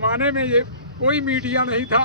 जमाने में ये कोई मीडिया नहीं था,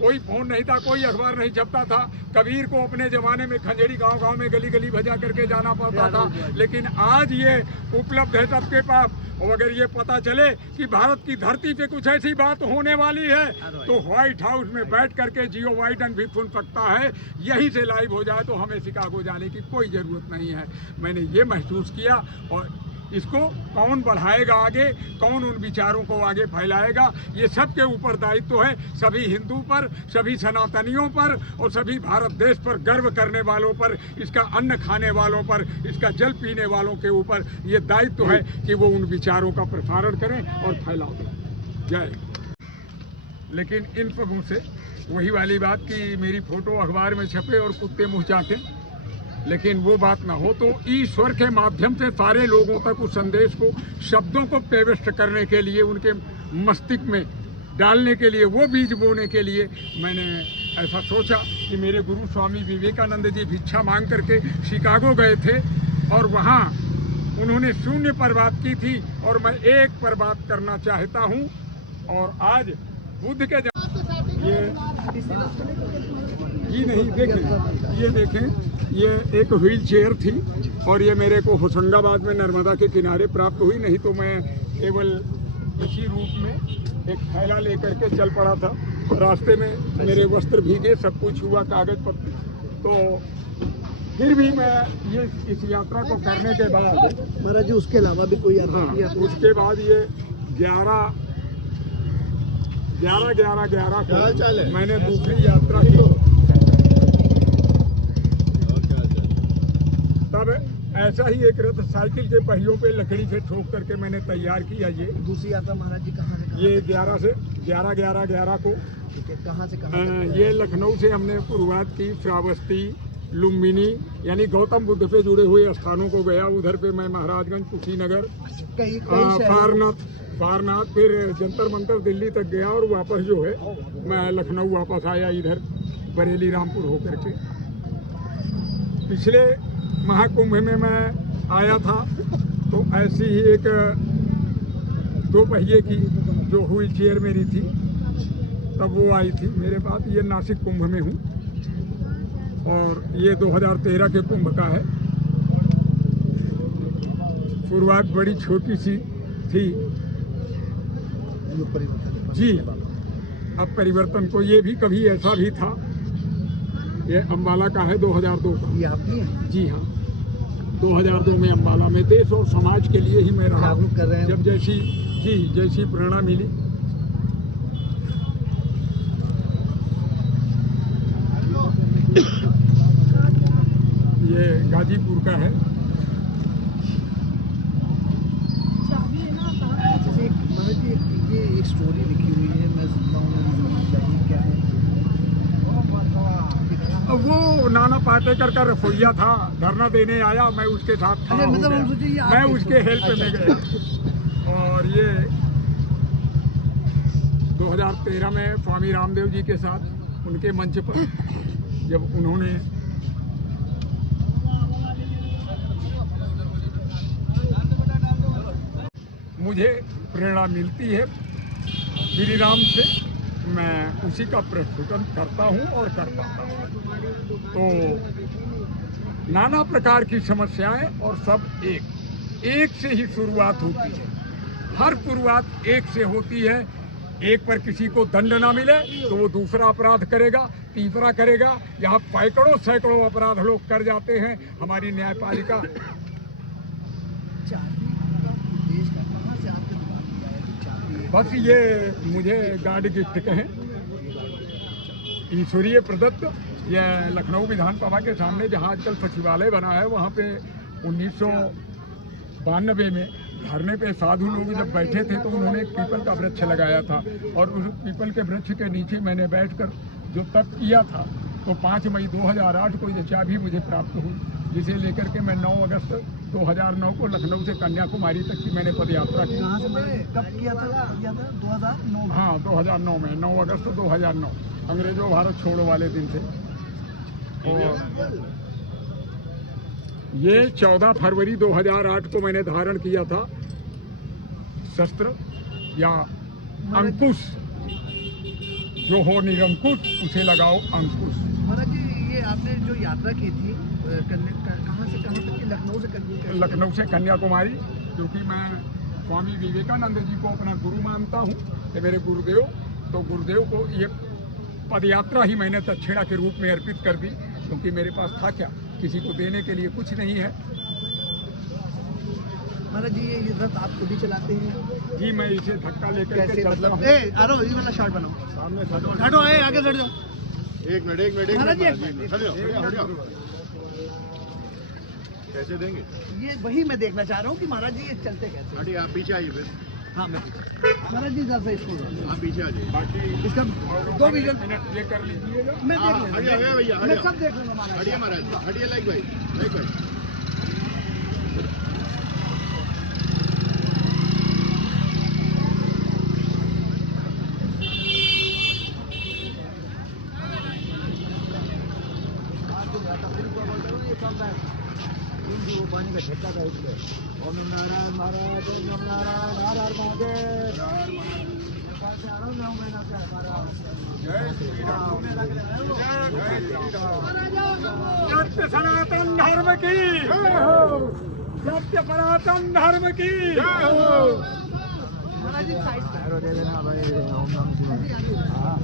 कोई फोन नहीं था, कोई अखबार नहीं छपता था। कबीर को अपने ज़माने में खंजेड़ी गांव-गांव में गली गली भजा करके जाना पड़ता था, लेकिन आज ये उपलब्ध है सबके पास। और अगर ये पता चले कि भारत की धरती पे कुछ ऐसी बात होने वाली है तो व्हाइट हाउस में बैठ करके जियो बाइडेन भी सुन सकता है। यहीं से लाइव हो जाए तो हमें शिकागो जाने की कोई ज़रूरत नहीं है। मैंने ये महसूस किया और इसको कौन बढ़ाएगा आगे, कौन उन विचारों को आगे फैलाएगा, ये सब के ऊपर दायित्व है। सभी हिंदू पर, सभी सनातनियों पर और सभी भारत देश पर गर्व करने वालों पर, इसका अन्न खाने वालों पर, इसका जल पीने वालों के ऊपर ये दायित्व है कि वो उन विचारों का प्रसारण करें और फैलाव दें। जय। लेकिन इन सबों से वही वाली बात कि मेरी फोटो अखबार में छपे और कुत्ते मुँह चाटें, लेकिन वो बात ना हो तो ईश्वर के माध्यम से सारे लोगों तक उस संदेश को, शब्दों को प्रविष्ट करने के लिए, उनके मस्तिष्क में डालने के लिए, वो बीज बोने के लिए मैंने ऐसा सोचा कि मेरे गुरु स्वामी विवेकानंद जी भिक्षा मांग करके शिकागो गए थे और वहाँ उन्होंने शून्य पर बात की थी और मैं एक पर बात करना चाहता हूँ। और आज बुद्ध के ये नहीं देखें, ये देखें, ये एक व्हील चेयर थी और ये मेरे को होशंगाबाद में नर्मदा के किनारे प्राप्त हुई, नहीं तो मैं केवल इसी रूप में एक थैला लेकर के चल पड़ा था। रास्ते में मेरे वस्त्र भीगे, सब कुछ हुआ, कागज पत्र। तो फिर भी मैं ये इस यात्रा को करने के बाद महाराज जी उसके अलावा भी कोई उसके बाद ये 11 को मैंने दूसरी यात्रा की। तब ऐसा ही एक रथ साइकिल के पहियों पे लकड़ी से ठोक करके मैंने तैयार किया। ये दूसरी यात्रा महाराज जी कहाँ से? ये 11 को कहाँ से? ये लखनऊ से हमने शुरुआत की। श्रावस्ती, लुम्बिनी यानी गौतम बुद्ध पे जुड़े हुए स्थानों को गया। उधर पे मैं महाराजगंज, कुशीनगर, सारनाथ, फिर जंतर मंतर दिल्ली तक गया और वापस जो है मैं लखनऊ वापस आया, इधर बरेली रामपुर होकर के। पिछले महाकुंभ में मैं आया था तो ऐसी ही एक 2 पहिए की जो व्हील चेयर मेरी थी तब वो आई थी मेरे पास। ये नासिक कुंभ में हूँ और ये 2013 के कुंभ का है। शुरुआत बड़ी छोटी सी थी जी, अब परिवर्तन को ये भी कभी ऐसा भी था। ये अम्बाला का है, 2002 का। ये आपकी है? जी हाँ, 2002 में अम्बाला में देश और समाज के लिए ही मैं रहा हूँ। कर रहे हैं जब जैसी प्रेरणा मिली। ये गाजीपुर का है। ये एक स्टोरी लिखी हुई है, मैं सुनता हूँ, क्या है? वो नाना पाटेकर का रसोईया था, धरना देने आया, मैं उसके साथ था, मैं उसके हेल्प में गया। और ये 2013 में स्वामी रामदेव जी के साथ उनके मंच पर जब उन्होंने मुझे प्रेरणा मिलती है श्री राम से, मैं उसी का प्रस्तुतन करता हूँ और कर पाता हूँ। तो नाना प्रकार की समस्याएं और सब एक से ही शुरुआत होती है। हर शुरुआत एक से होती है। एक पर किसी को दंड ना मिले तो वो दूसरा अपराध करेगा, तीसरा करेगा। यहाँ सैकड़ों अपराध लोग कर जाते हैं। हमारी न्यायपालिका बस ये मुझे गार्ड गिफ्ट कहें, ईश्वरीय प्रदत्त। यह लखनऊ विधानसभा के सामने जहाँ आजकल सचिवालय बना है, वहाँ पे 1992 में धरने पे साधु लोग जब बैठे थे तो उन्होंने एक पीपल का वृक्ष लगाया था और उस पीपल के वृक्ष के नीचे मैंने बैठकर जो तप किया था, तो 5 मई 2008 को ये चाबी मुझे प्राप्त हुई, जिसे लेकर के मैं 9 अगस्त 2009 को लखनऊ से कन्याकुमारी तक की मैंने पदयात्रा की। कब किया था? 2009? हाँ, 2009 में, 9 अगस्त 2009, अंग्रेजों भारत छोड़ो वाले दिन से। और ये 14 फरवरी 2008 को मैंने धारण किया था शस्त्र या अंकुश, जो हो निरंकुश उसे लगाओ अंकुश। महाराज जी ये आपने जो यात्रा की थी कहाँ से कहाँ तक की? लखनऊ से लखनऊ से कन्याकुमारी, क्योंकि मैं स्वामी विवेकानंद जी को अपना गुरु मानता हूँ, ये मेरे गुरुदेव, तो गुरुदेव को ये पदयात्रा ही मैंने दक्षिणा के रूप में अर्पित कर दी, क्योंकि मेरे पास था क्या, किसी को देने के लिए कुछ नहीं है। महाराज जी ये रथ आप खुद ही चलाते हैं? जी मैं इसे धक्का लेकर के कैसे चलता मतलब? हूँ। आरो ये वाला शॉट बनाओ, सामने हटो आगे चढ़ जाओ। एक मिनट महाराज जी, हट जाओ। कैसे देंगे? ये वही मैं देखना चाह रहा हूँ कि महाराज जी ये चलते कैसे? हटिए, आप पीछे आइए फिर। हाँ मैं महाराज जी जरा सा इसको आप पीछे आ जाइए। बाकी इसका 2 विजन मिनट ये कर लीजिएगा। मैं देख लूँगा। हटिए भैया, मैं हटिए। सब देख लूँगा महाराज हटिए जी। महाराज, हटिए लाइक भाई। पानी का झटका था इसलिए। ओम नमो नारायण महाराज, ओम नमो नारायण, हर हर महादेव। जय श्री राम, जय श्री राम। सत्य सनातन धर्म की जय हो, सत्य सनातन धर्म की जय हो। महाराज जी साइड दे देना भाई। ओम नमः शिवाय। हाँ